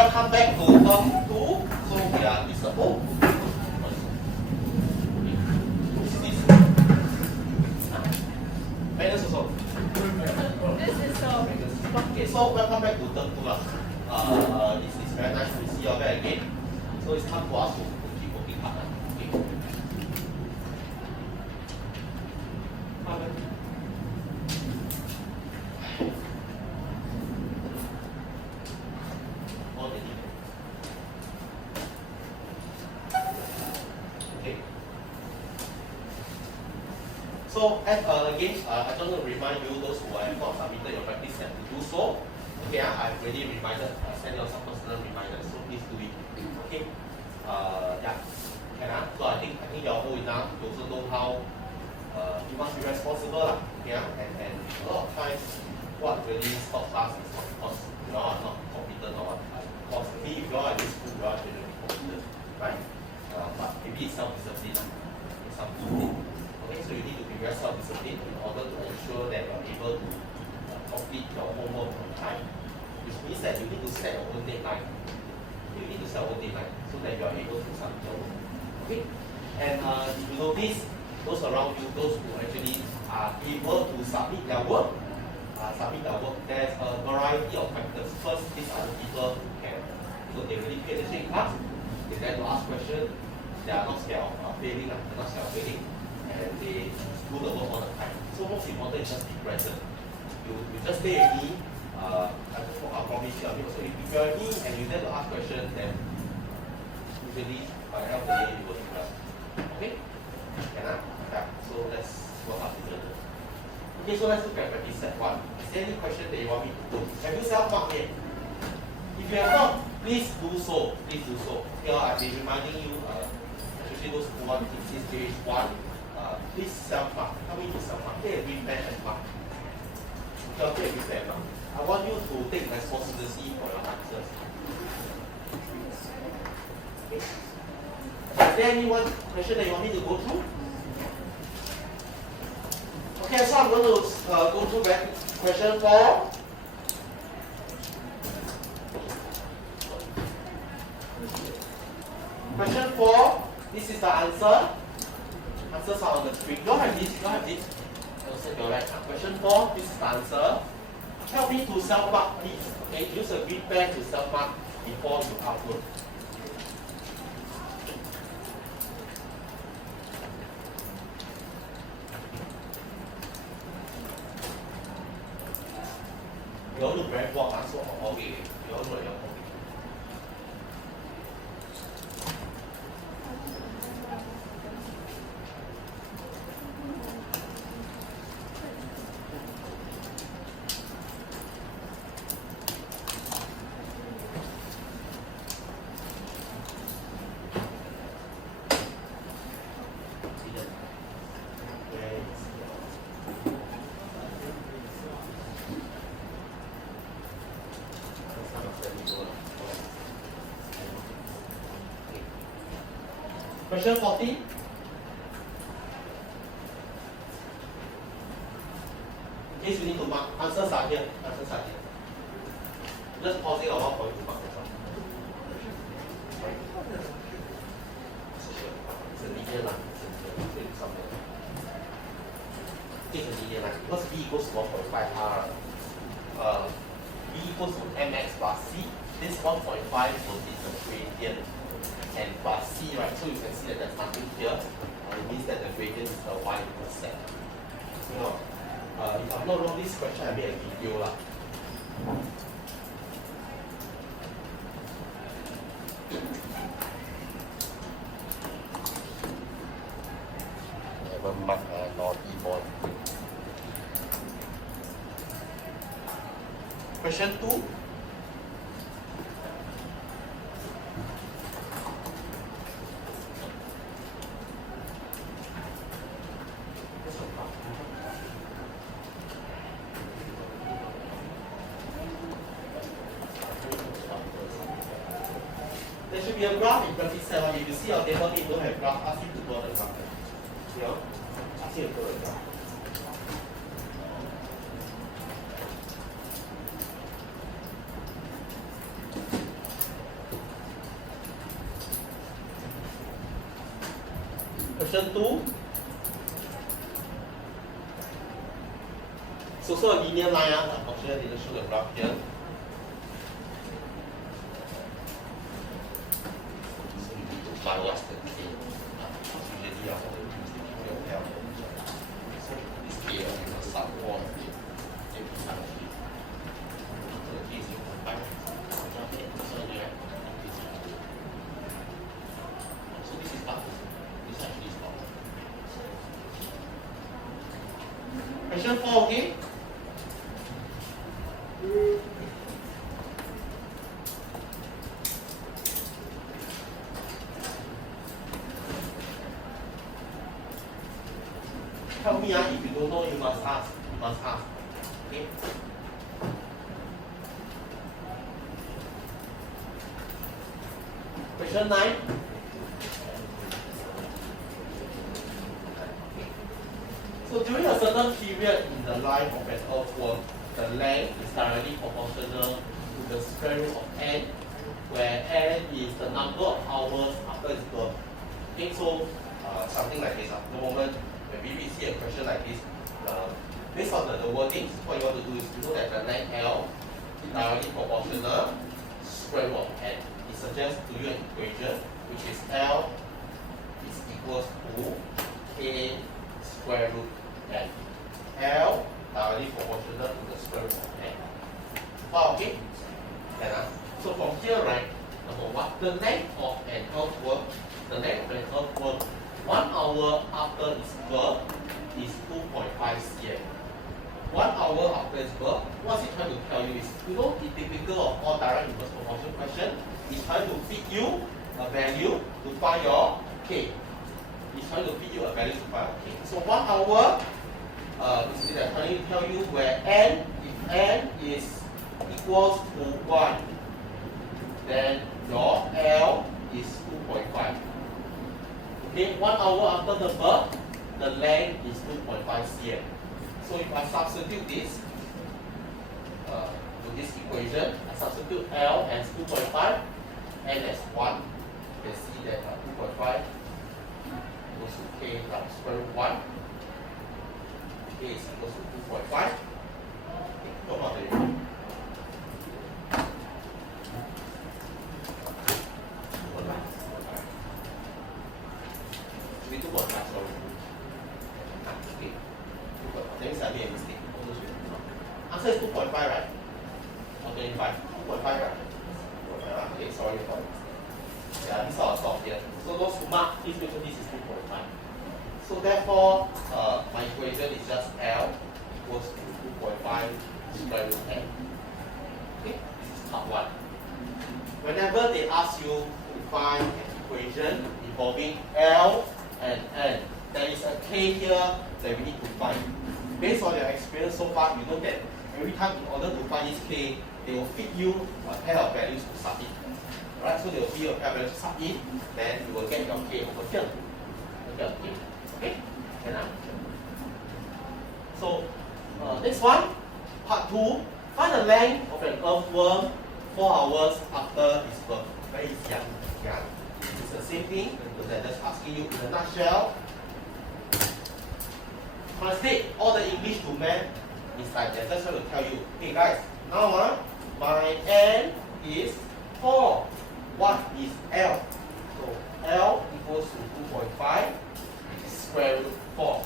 welcome back to term 2. So we are is the O. Minus also. This is so. Okay, so welcome back to term 2 lah. It's very nice to see you all back again. So it's time for us to keep working hard. Okay. So, again, I just want to remind you, those who have not submitted your practice set to do so. Okay, I've already reminded, send you some personal reminders, so please do it. Okay, yeah, so I think you're old enough. You also know how you must be responsible, and a lot of times, what really stops us is not because you are not competent or what. Because if you are at this school, you are generally competent, right? But maybe it's self-discipline, it's something. Okay, so you need to be very self-disciplined in order to ensure that you are able to complete your homework on time, which means that you need to set your own deadline. You need to set your own deadline so that you are able to submit your work. Okay, and if you notice, those around you, those who actually are able to submit their work, there's a variety of factors. First, these are the people who can, so they really pay attention in class, they dare to ask questions, they are not scared of failing, they're not scared of failing. And they do the work all the time. So most important is just be present. You just stay with me. I promise you. So if you are with me and you dare to ask questions, then usually by the end of the day you will do well. Okay? Yeah. So let's work out together. Okay, so let's look at practice set 1. Is there any question that you want me to do? Have you self-marked yet? If you have not, please do so. Please do so. Here I've been reminding you, especially those who want to teach JH1. Please self-mark. How many to self-mark? Take a green pen and mark. Okay, take a green pen and mark. I want you to take responsibility for your answers. Okay. Is there any one question that you want me to go through? Okay, so I'm going to go through question 4. Question 4, this is the answer. Answers are on the screen. You have this. I'll send your right. Question 4, this is the answer. Help me to self-mark, please. Okay, use a green pen to self-mark before you upload. You all look very bored, so okay. You all look at your phone. Question 14. In case you need to mark, answers are here. Just pause it a while for you to mark this one. It's a linear line. It's a linear line. Because V equals 1.5R. V equals to mx plus c. This 1.5 will be the gradient. And plus c, right? So you can see that there's nothing here. It means that the gradient is the y-intercept. So, if I'm not wrong, this question I made a video lah. Never mark a naughty boy. Question 2. There should be a graph in practice 7. If you see your table, you don't have graph, ask you to draw the graph. You know? Ask you to draw the graph. Question 2. It's also a linear line. Unfortunately, I didn't show the graph here. So you need to find what's the K. Usually, I want to use the QL. So this K is a sub-1. So the K is 0.5. So this is not. This actually is not. Question 4 again. Tell me, if you don't know, you must ask. You must ask. Okay? Question 9. So during a certain period in the life of an earthworm, the length is directly proportional to the square root of n, where n is the number of hours after its birth. Okay, so something like this. The moment when we see a question like this, based on the wordings, what you want to do is to know that the length L is directly proportional square root of n. It suggests to you an equation which is L is equals to K square root n. L directly proportional to the square root of n. Oh, okay? So from here, right, number one, the length of an earthworm, 1 hour after its birth is 2.5 cm. 1 hour after its birth, what's it trying to tell you is, you know, the typical of all direct inverse proportion question is trying to feed you a value to find your K. It's trying to feed you a value to find your K. So 1 hour, basically they're trying to tell you where n, if n is equals to 1, then your L is 2.5. Okay, 1 hour after the birth, the length is 2.5 cm. So if I substitute this to this equation, I substitute L as 2.5, N as 1. You can see that 2.5 equals to K times square root 1. K is equals to 2.5. Okay, come on, there. Answer is 2.5, right? Or 25? 2.5, right? Okay, sorry for it. Yeah, this is our stop here. So those who mark, please make sure this is 2.5. So therefore, my equation is just L equals to 2.5 square root n. Okay, this is part 1. Whenever they ask you to find an equation involving L and n, there is a K here that we need to find. Based on your experience so far, you know that every time in order to find this K, they will feed you a pair of values to sub in. Alright, so they will feed you a pair of values to sub in, then you will get your K over here. Okay? So, next one, part 2, find the length of an earthworm 4 hours after its birth. Very easy. Yeah. It's the same thing, because they're just asking you in a nutshell. Translate all the English to math is like they're just trying to tell you, hey guys, now my n is 4. What is L? So L equals to 2.5 square root 4.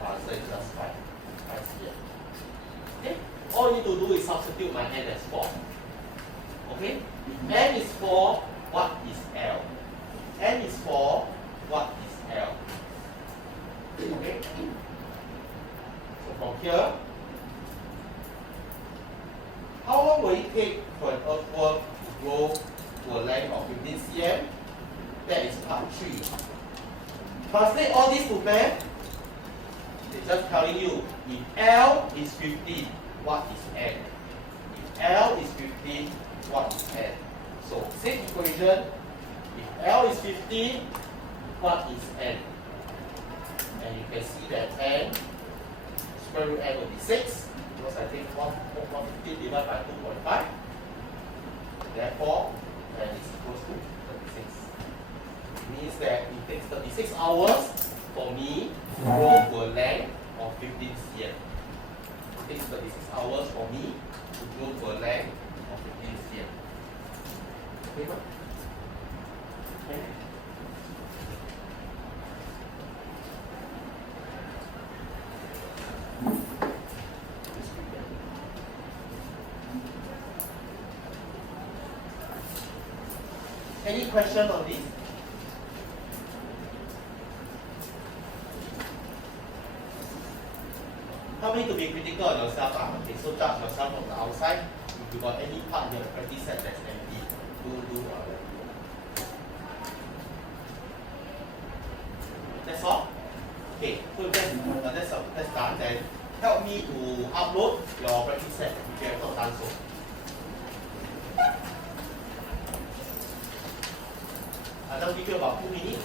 So answer is just 5. 5 here. Okay? All you need to do is substitute my n as 4. Okay? If n is 4, what is L? N is 4, what is L? Okay? So from here, how long will it take for an earthworm to grow to a length of 15 cm? That is part 3. Translate all this to math. It's just telling you, if L is 15, what is N? If L is 15, what is N? So same equation, if L is 15, what is N? And you can see that n, square root n will be 6, because I take 115 divided by 2.5. Therefore, n is equals to 36. means that it takes 36 hours for me to grow to a length of 15 cm. It takes 36 hours for me to grow to a length of 15 cm. Okay, ma? Okay. Any question on this? Help me to be critical on yourself. Okay, so judge yourself from the outside. If you got any part in your practice set that's empty, do that's all. Okay, so that's done. Then help me to upload your practice set if you have not done so. I'll give you about 2 minutes.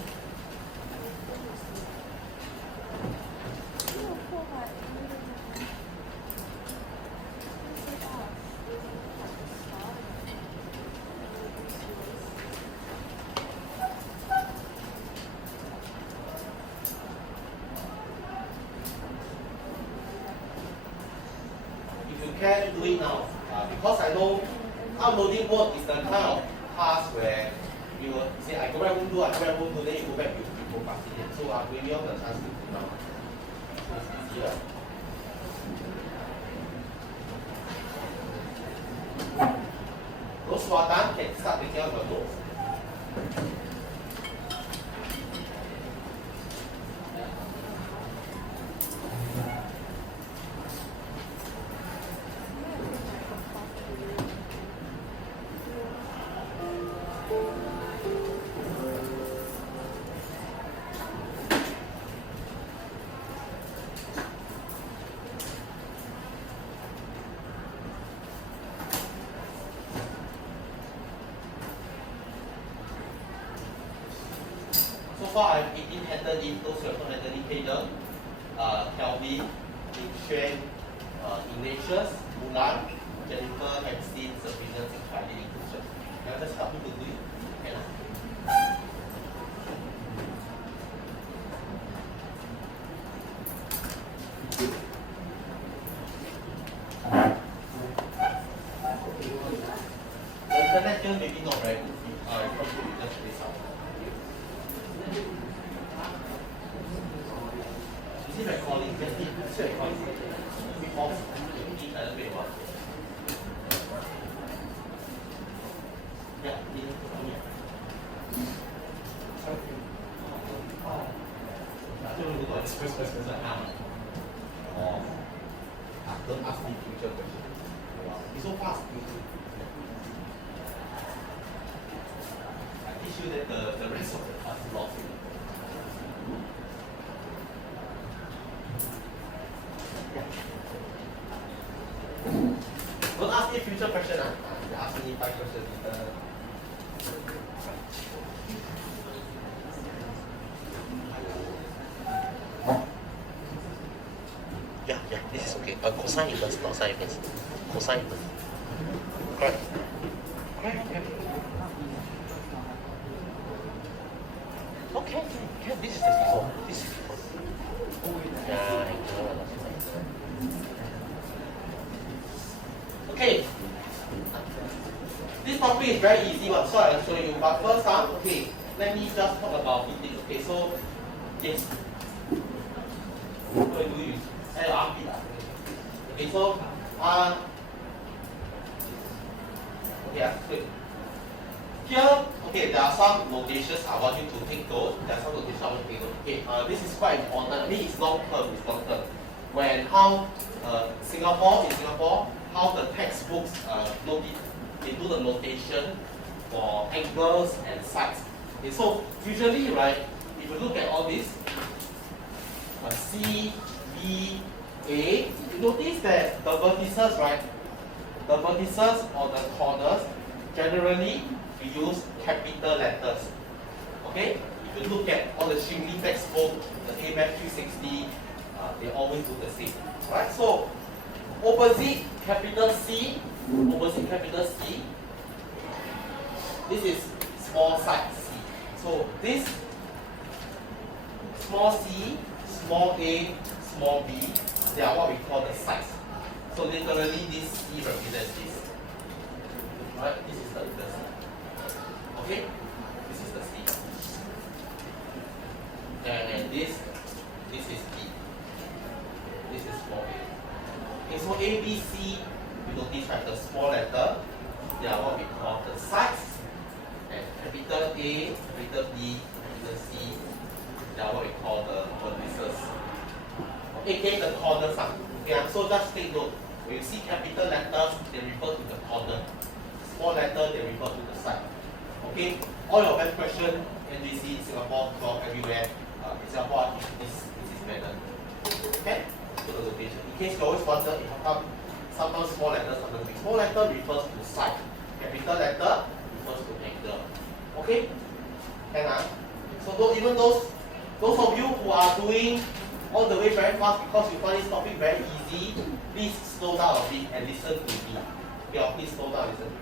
If you can, do it now. Because I know uploading work is the kind of task where you will say, I go back home do, then you go back, you procrastinate. So I'm giving you the chance to do now. So it's easier. Those who are done can start taking out the notes. So far, I've 18 handed in, those who have not handed in, Hayden, Kelvin, Xuan, Ignatius, Mulan, Jennifer, Epstein, Sabrina, and Friday inclusion. Can I just help you to do it? Can The internet here maybe not very good. Probably just this out. Is it recording? Yes, it's recording. We pause. We try to wait one. Yeah, don't ask me future questions. It's so fast. I teach you that the rest of the class is lost. Don't ask me future question. You ask me 5 questions later. Yeah, this is okay. Cosine first, not sine first. Cosine first. Correct. Okay, this is the before. This is before. Yeah, I know. Okay. This topic is very easy one, so I'll show you. But first okay, let me just talk about it. Okay, so yes. What do you use? Okay, so okay, quick. Here, okay, there are some notations I want you to take note. There are some notations I want you to take note. Okay, this is quite important. I mean, it's long term. When how in Singapore, how the textbooks they do the notation for angles and sides. Okay, so usually, right, if you look at all this, C, B, A, you notice that the vertices, right? The vertices or the corners, generally we use capital letters. Okay? If you look at all the Shimli textbook, the AMAP 360, they always do the same. Right? So opposite capital C, this is small side C. So this small c, small a, small b, they are what we call the sides. So literally this c represents this. Right? This is the c. Okay? This is the c. And this is b. This is small a. Okay, so a, b, c, you notice right, the small letter, they are what we call the sides. And capital A, capital B, capital C, they are what we call the vertices. Okay, the corners. Okay, so just take note. When you see capital letters, they refer to the corner. Small letter, they refer to the side. Okay, all your math question, NGC, Singapore, everywhere, in Singapore, this is manner. Okay, so the location. In case you always wonder, if how come sometimes small letters, sometimes big. Small letter refers to side. Capital letter refers to angle. Okay? Can I? So even those of you who are doing all the way very fast because you find this topic very easy, please slow down a bit and listen to me. Okay, please slow down and listen.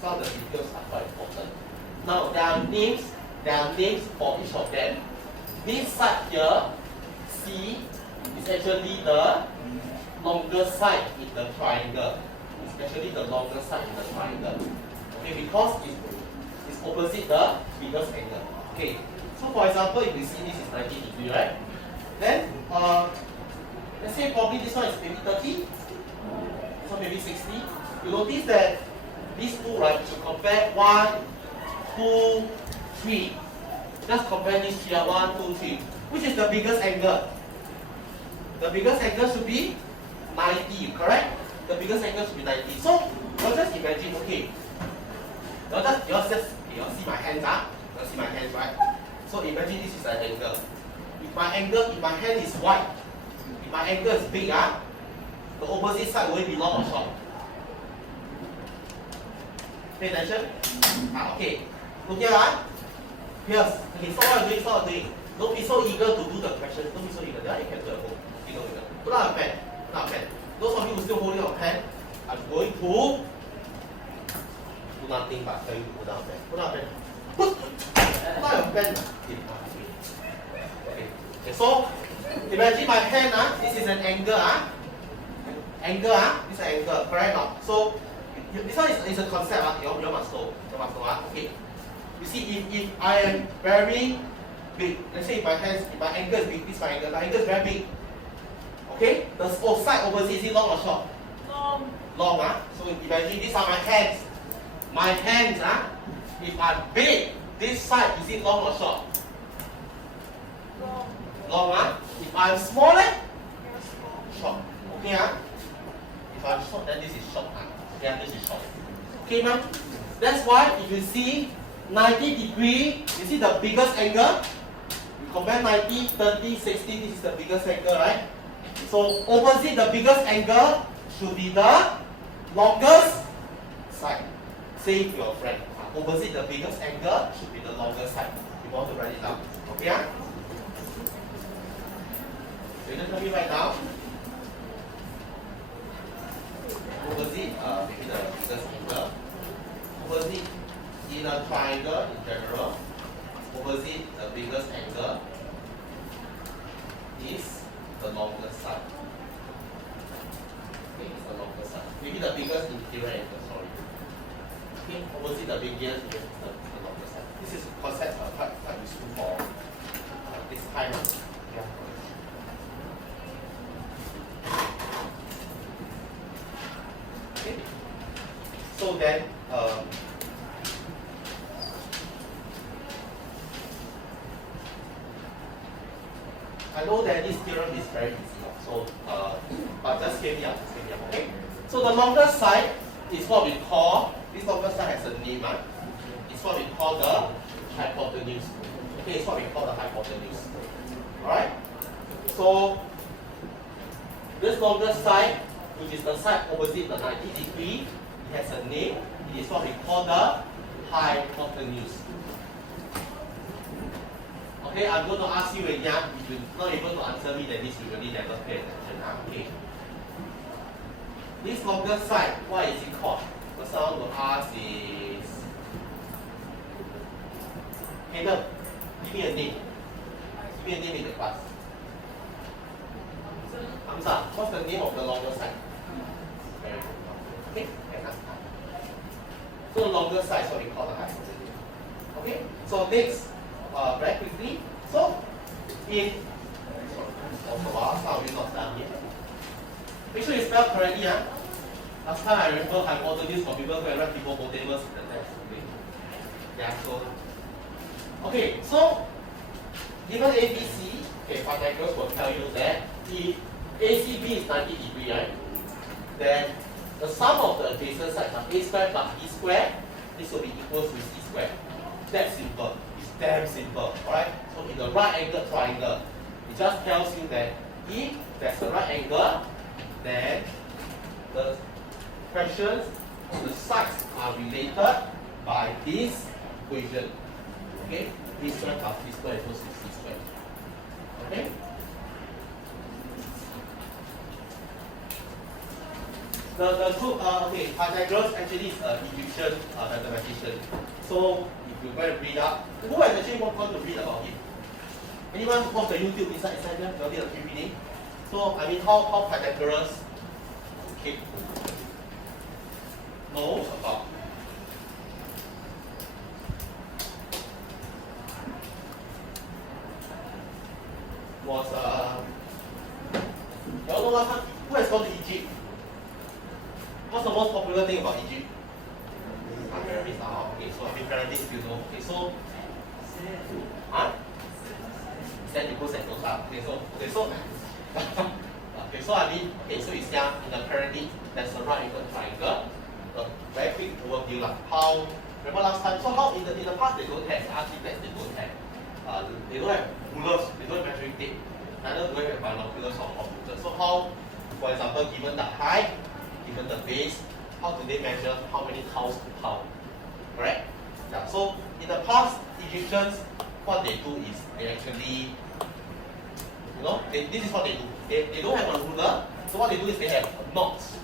Some of the details are quite important. Now there are names for each of them. This side here, C, is actually the longer side in the triangle. It's actually the longer side in the triangle. Okay, because it's opposite the biggest angle. Okay, so for example, if you see this is 90 degrees, right? Then let's say probably this one is maybe 30, this one maybe 60. You notice that these two, right, you compare 1, 2, 3. Just compare this here, 1, 2, 3. Which is the biggest angle? The biggest angle should be 90, correct? The biggest angle should be 90. So you'll just imagine, okay. You'll see my hands, You'll see my hands, right? So imagine this is an angle. If my hand is wide, if my angle is big, the opposite side will it be long or short? Pay attention. Okay. Look here, Here's okay. So what I'm doing. Don't be so eager to do the question. Don't be so eager. You can do at home. Put out a pen. Those of you who still holding your pen, I'm going to do nothing but tell you to put down a pen. Put down a pen. Put down your pen. Okay. So imagine my hand, this is an angle, this is an angle, correct or not? So this one is a concept, you must know. Okay. You see, if I am very big, let's say if my angle is big, this is my angle is very big. Okay? The side opposite, is it long or short? Long, So imagine these are my hands. My hands, if I'm big, this side, is it long or short? Long, If I'm smaller, short. Okay, If I'm short, then this is short, Okay, this is short. Okay, ma'am? That's why if you see 90 degree, you see the biggest angle? You compare 90, 30, 60, this is the biggest angle, right? So opposite the biggest angle should be the longest side. Say it to your friend. Opposite the biggest angle should be the longest side. You want to write it down. Okay? You just tell me right now. Opposite, maybe the biggest angle. Opposite in a triangle in general. Opposite the biggest angle is the longest side. Okay, it's the longest side. Maybe the biggest interior angle, sorry. Okay, opposite the biggest is the longest side. This is concept quite useful for this time. Yeah. Okay. So then I know that this theorem is very easy, so but just hear me out, okay? So the longest side is what we call, this longest side has a name, it's what we call the hypotenuse. Okay, it's what we call the hypotenuse. Alright? So this longest side, which is the side opposite the 90 degree, it has a name. It is what we call the hypotenuse. Okay, I'm going to ask you again. If you're not able to answer me, then this you really never pay attention. Okay. This longer side, what is it called? First I want to ask is Hayden. give me a name. Give me a name in the class. Hamza, what's the name of the longer side? Very good. Okay, and that's time. So the longer side is what we call the hypotenuse. Okay, so next, very quickly. So in how are you not done yet? Make sure you spell correctly. Last time I remember hypotenuse for people who have read hippopotamus in the text. Okay. Yeah, so okay, so given ABC, okay, Pythagoras will tell you that if ACB is 90 degrees, right? Then the sum of the adjacent sides are A squared plus B squared. This will be equal to C squared. That's simple. It's damn simple. Alright? So in the right angle triangle, it just tells you that if there's a right angle, then the questions on the sides are related by this equation. Okay? B squared plus B squared equals to C squared. Okay? The group, okay, Pythagoras actually is an Egyptian mathematician. So if you go and read up, who has actually want to read about him? Anyone watch the YouTube inside there? You did a free reading. So I mean, how Pythagoras came know about was you all know what time? Who has gone to Egypt? What's the most popular thing about Egypt? Pyramids. Okay, so I mean pyramids you know. Okay, so then you go and those up. Okay, so okay, so I mean so it's here in the pyramid there's a right angle triangle. Very quick overview how remember last time, so how in the past they don't have artifacts, they don't have rulers, they don't have measuring tape, neither do they have binoculars or computers. So how, for example, given the height, given the base, how do they measure how many tiles to tile? Correct? Yeah. So in the past, Egyptians, what they do is they actually, this is what they do. They don't have a ruler, so what they do is they have knots.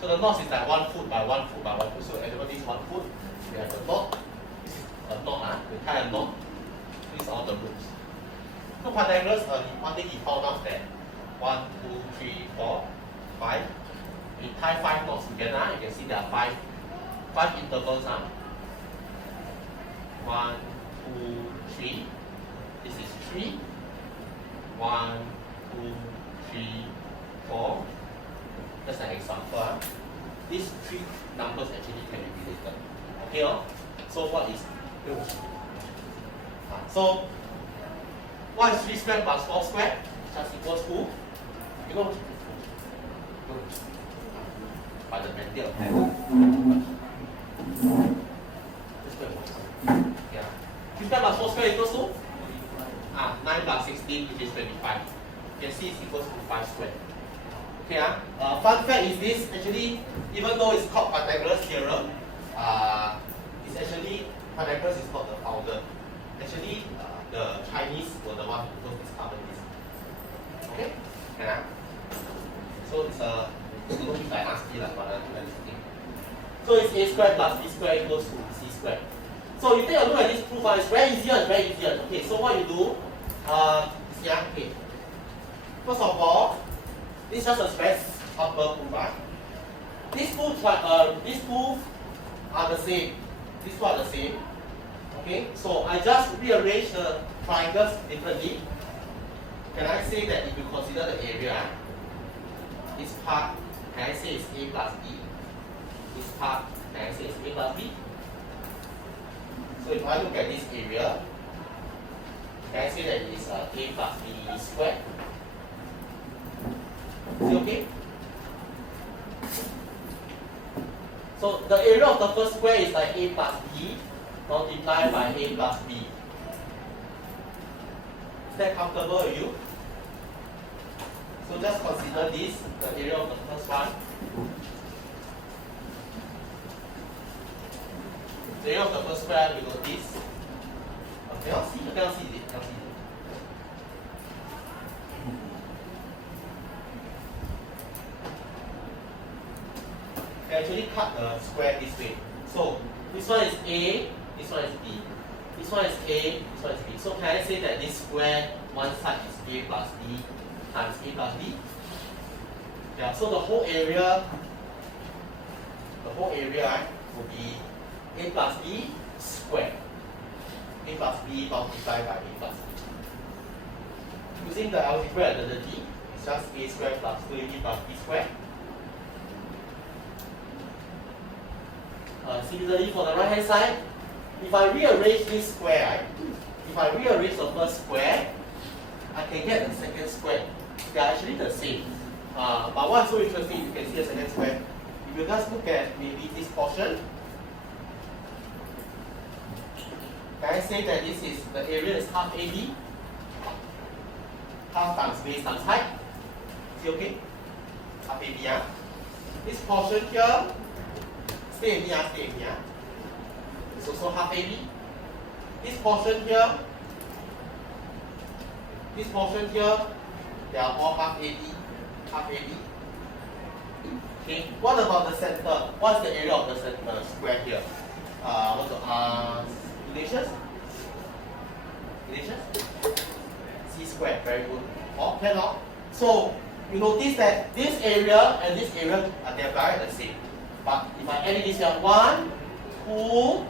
So the knot is like 1 foot by 1 foot by 1 foot. So everybody is 1 foot. We have a knot. This is a knot. We tie a knot. These are all the roots. So Pythagoras, one thing he found out that 1, 2, 3, 4, 5. We tie 5 knots together. You can see there are 5 intervals. 1, 2, 3. This is 3. 1, 2, 3, 4. That's an example. These 3 numbers actually can be related. Okay, so what is so what is 3 squared plus 4 squared? Just equals to by the Mendel pattern. Yeah. 3 squared plus 4 squared equals to 9 plus 16, which is 25. You can see it's equals to 5 squared. Okay, fun fact is this, actually, even though it's called Pythagoras theorem, it's actually, Pythagoras is not the founder. Actually, the Chinese were the one who first discovered this. Okay? So it's a little bit dynasty, like what I'm thinking. So it's A squared plus B squared equals to C squared. So you take a look at this proof, it's very easier, Okay, so what you do, okay. First of all, this is just a very simple proof, right? These two are the same. These two are the same. Okay, so I just rearrange the triangles differently. Can I say that if you consider the area, this part, can I say it's A plus B? This part, can I say it's A plus B? So if I look at this area, can I say that it is A plus B squared? Is it okay? So the area of the first square is like A plus B multiplied by A plus B. Is that comfortable with you? So just consider this, the area of the first one. The area of the first square, we got this. I cannot see it. Actually cut the square this way. So this one is A, this one is B. This one is A, this one is B. So can I say that this square, one side is A plus B times A plus B? Yeah, so the whole area right, will be A plus B squared. A plus B multiplied by A plus B. Using the algebra identity, it's just A squared plus 2AB plus B squared. Similarly, for the right hand side, if I rearrange this square, right, if I rearrange the first square, I can get the second square. They are actually the same. But what's so interesting, you can see the second square. If you just look at maybe this portion, can I say that this is the area is half AB? Half times base times height. See okay? Half AB, yeah? This portion here, stay in here, stay in here. It's also half AB. This portion here, they are all half AB. Half AB. Okay, what about the center? What's the area of the center square here? I want to ask Ignatius? C squared, very good. Oh, cannot. So you notice that this area and this area are they very the same. But if I add this here, 1, 2,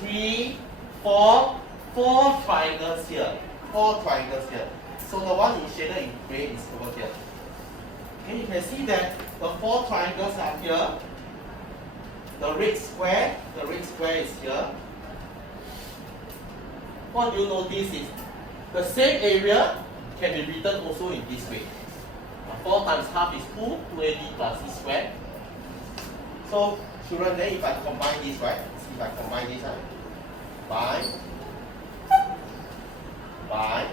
3, 4, 4 triangles here. 4 triangles here. So the one in shaded in gray is over here. Okay, you can see that the 4 triangles are here. The red square is here. What you notice is the same area can be written also in this way. 4 times half is 2, 2AB plus C squared. So children, then if I combine this, right? See if I combine this, right? By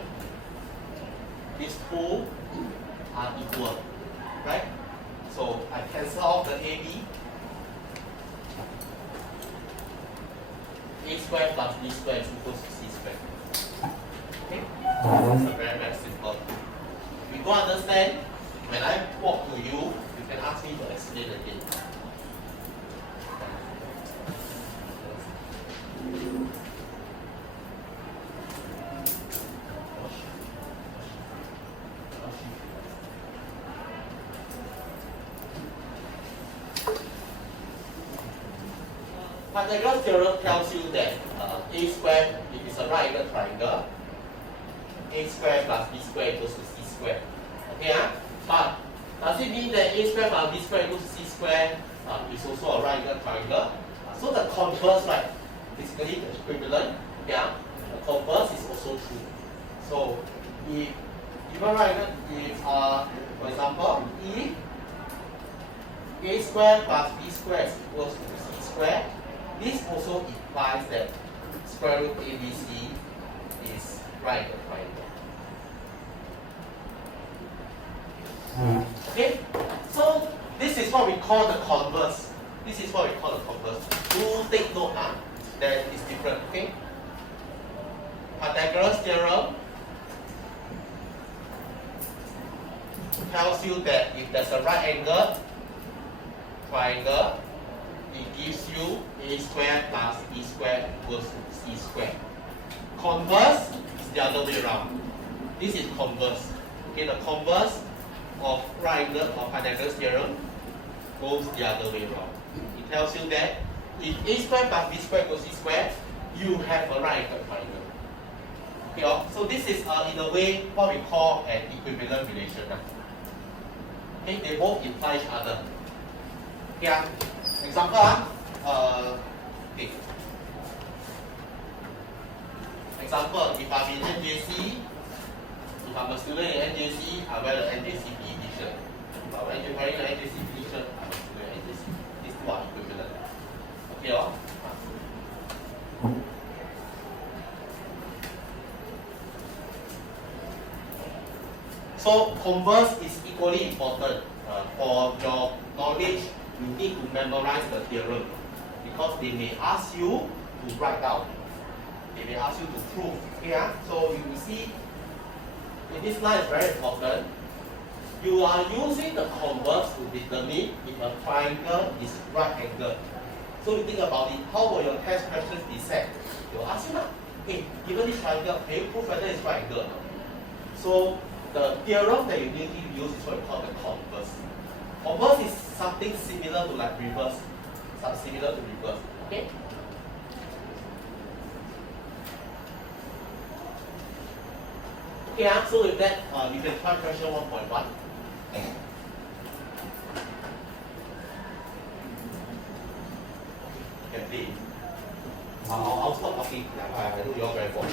these 2 are equal, right? So I cancel off the AB. A squared plus B squared is equal to C squared. Okay? It's very, very simple. If you don't understand, when I walk to you, you can ask me to explain again. Pythagoras theorem tells you that A squared, if it's a right angle triangle, A squared plus B squared equals to C squared. Okay, but does it mean that A squared plus B squared equals to C squared is also a right angle triangle? So the converse, right, basically the equivalent, yeah, the converse is also true. So if even right angle, if for example, if A squared plus B squared is equals to C squared, this also implies that square root ABC is right angle triangle. Okay, so this is what we call the converse. Do take note that it's different. Okay, Pythagoras theorem tells you that if there's a right angle triangle, it gives you A squared plus B squared equals to C squared. Converse is the other way around. This is converse. Okay, the converse of right angle of Pythagoras theorem goes the other way around. It tells you that if A squared plus B squared equals C squared, you have a right angle triangle. Okay, so this is in a way what we call an equivalent relation. Okay, they both imply each other. Okay, example, okay. Example, if I'm in NJC, if I'm a student in NJC, I wear the NJC PE t-shirt. If I'm wearing the NJC PE t-shirt, I'm a student in NJC. These two are equivalent. Okay, so converse is equally important. For your knowledge, you need to memorize the theorem because they may ask you to write down. They may ask you to prove. Okay, so you will see in this line is very important. You are using the converse to determine if a triangle is right angle. So you think about it, how will your test questions be set? They will ask you Okay, given this triangle, can you prove whether it's right angle or not? So the theorem that you need to use is what we call the converse. Converse is something similar to like reverse, similar to reverse. Okay. Okay, so with that, we can try question 1.1. Okay, please. I'll stop talking. I know you're very bored.